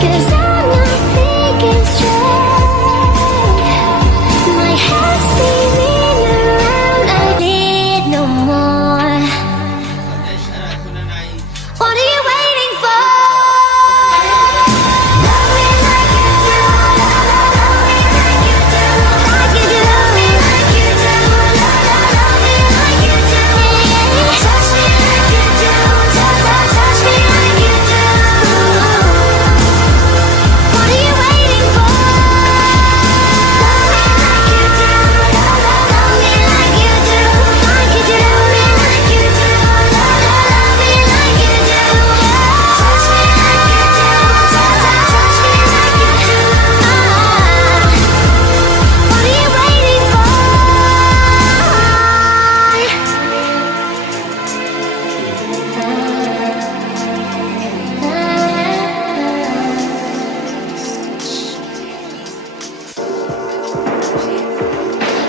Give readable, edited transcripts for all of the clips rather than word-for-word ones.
'cause I'm not thinking straight. My head's spinning around. I need no more. What are you waiting for? Love me like you do. Love me like you do. Like you do. Love me like you do. Love me like you do. Touch me like you do. Touch me like you do. What are you waiting for? Love me like you do. Love me like you do. Like you do. Love me like you do. Love me like you do. Touch me like you do. Touch me like you do. What are you waiting for?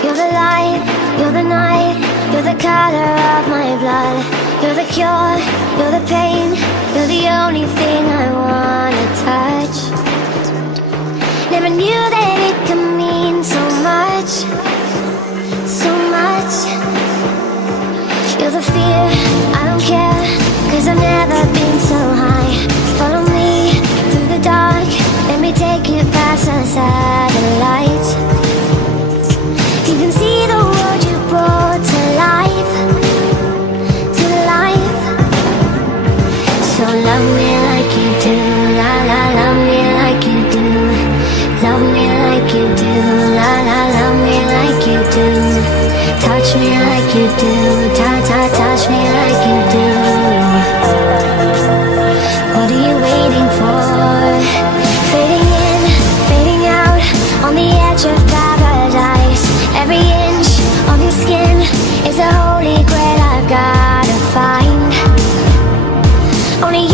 You're the light, you're the night, you're the color of my blood. You're the cure, you're the pain, you're the only thing I wanna touch. Never knew that it could mean so much, so much. You're the fear, I don't care, 'cause I've never been so high. Follow me through the dark, let me take you past the satellites. You can see the world you brought to life, to life. So love me like you do, la la, love me like you do. Love me like you do, la la, love me like you do. Touch me like you do, touch me like you do. What are you waiting for? Fading in, fading out, on the edge of paradise. Every inch of your skin is a holy grail I've gotta find. Only